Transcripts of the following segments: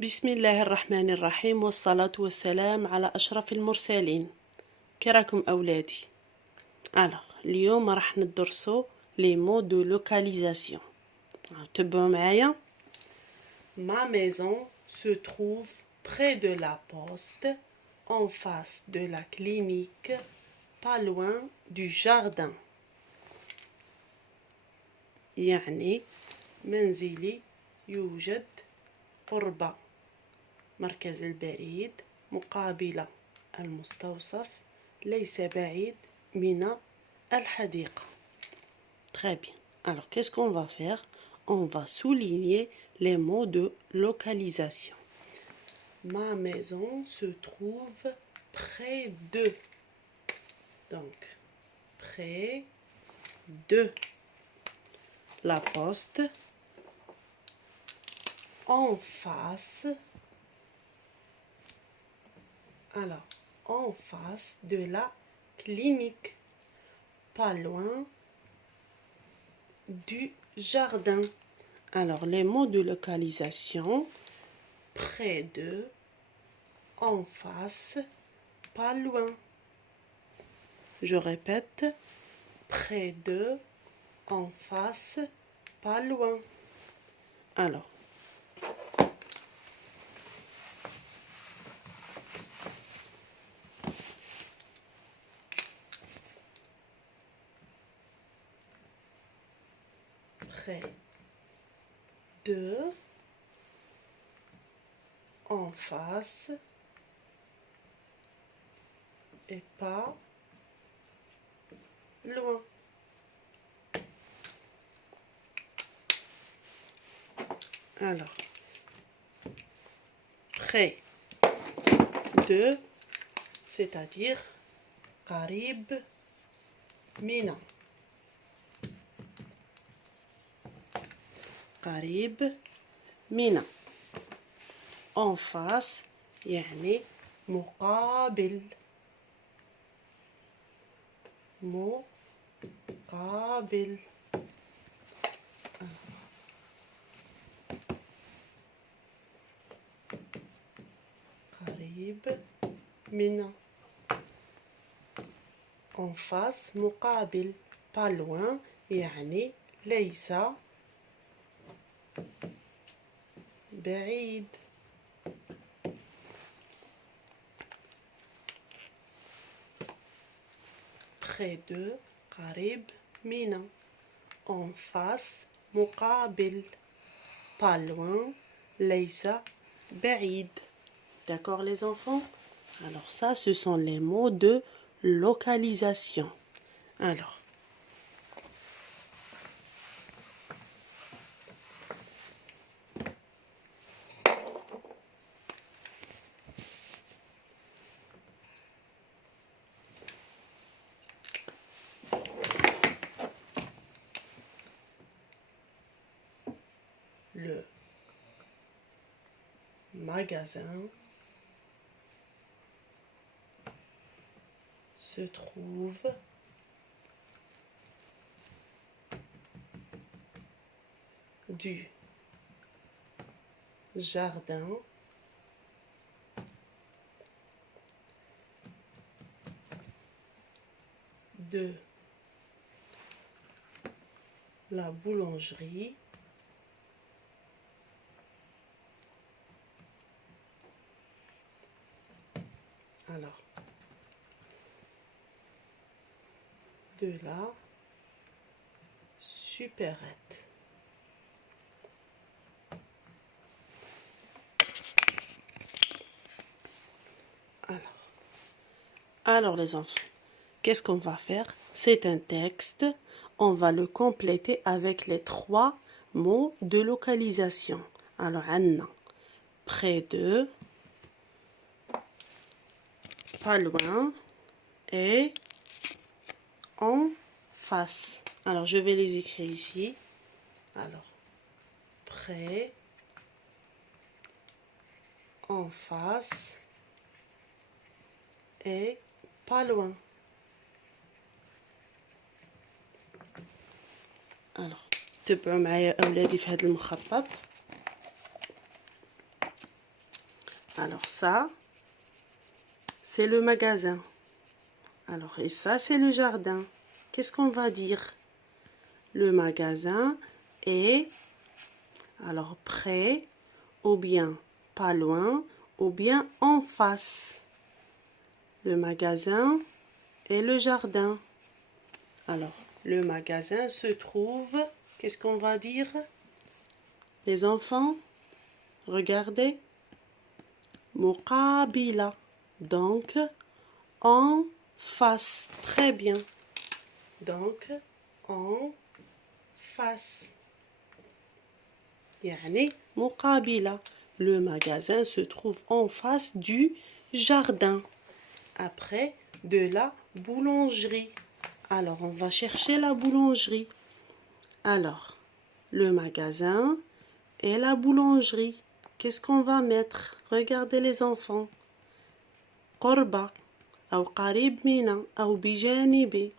بسم الله الرحمن الرحيم والصلاة والسلام على أشرف المرسلين. كراكم أولادي؟ اليوم راح ندرسو les mots de localisation. تبعوا معايا. Ma maison se trouve près de la poste, en face de la clinique, pas loin du jardin. يعني منزلي يوجد قرب مركز البريد مقابل المستوصف ليس بعيد من الحديقة. Très bien. Alors, qu'est-ce qu'on va faire? On va souligner les mots de localisation. Ma maison se trouve près de. Donc, près de la poste, en face. Alors, en face de la clinique, pas loin du jardin. Alors, les mots de localisation, près de, en face, pas loin. Je répète, près de, en face, pas loin. Alors, près de, en face et pas loin. Alors, près de, c'est-à-dire قريب من. قريب من. En face يعني مقابل. مقابل. قريب من. En face مقابل. pas loin يعني ليس بعيد. près de قريب من. en face مقابل. pas loin ليس بعيد. D'accord les enfants? Alors ça, ce sont les mots de localisation. Alors, le magasin se trouve du jardin de la boulangerie alors de la supérette. Alors les enfants, qu'est-ce qu'on va faire? C'est un texte, on va le compléter avec les 3 mots de localisation. Alors, Anna, près de, pas loin et en face. Alors, je vais les écrire ici. Alors, près, en face et pas loin. Alors, تبعوا معايا أولادي في هذا المخطط. Alors ça, c'est le magasin. Alors, et ça, c'est le jardin. Qu'est-ce qu'on va dire? Le magasin est alors près, ou bien pas loin, ou bien en face. Le magasin et le jardin. Alors, le magasin se trouve, qu'est-ce qu'on va dire? Les enfants, regardez. Muqabila. Donc, en face. Très bien. Donc, en face. يعني مقابلة. Le magasin se trouve en face du jardin. Après, de la boulangerie. Alors, on va chercher la boulangerie. Alors, le magasin et la boulangerie. Qu'est-ce qu'on va mettre? Regardez les enfants. قربة أو قريب من أو بجانب.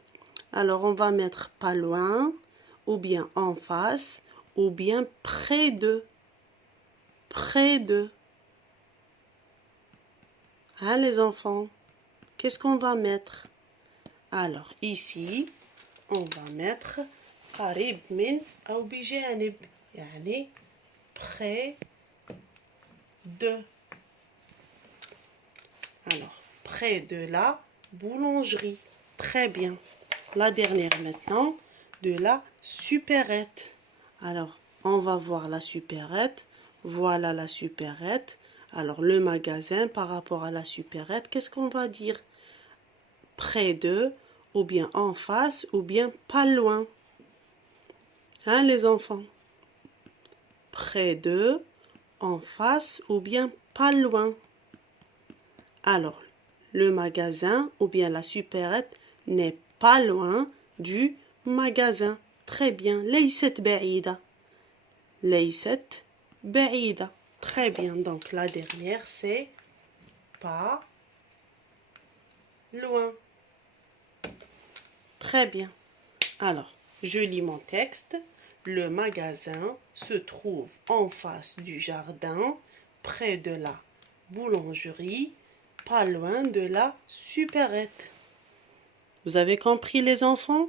Alors, on va mettre pas loin, ou bien en face, ou bien près de. Près de. Hein, les enfants? Qu'est-ce qu'on va mettre? Alors, ici, on va mettre قريب من أو بجانب. يعني près de. Alors, près de la boulangerie. Très bien. La dernière maintenant, de la supérette. Alors, on va voir la supérette. Voilà la supérette. Alors, le magasin par rapport à la supérette, qu'est-ce qu'on va dire? Près de, ou bien en face, ou bien pas loin. Hein, les enfants? Près de, en face, ou bien pas loin. Alors, le magasin, ou bien la supérette, n'est pas loin du magasin. Très bien. ليست بعيدة. ليست بعيدة. Très bien. Donc, la dernière, c'est pas loin. Très bien. Alors, je lis mon texte. Le magasin se trouve en face du jardin, près de la boulangerie, pas loin de la supérette. Vous avez compris les enfants?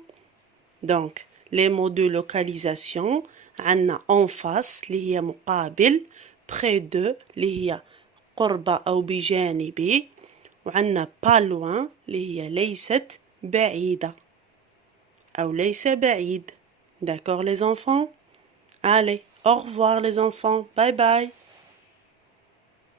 Donc, les mots de localisation, عنا en face اللي هي مقابل, près de اللي هي قرب أو بجانب, وعنا pas loin اللي هي ليست بعيدة أو ليس بعيد. D'accord les enfants? Allez, au revoir les enfants. Bye bye.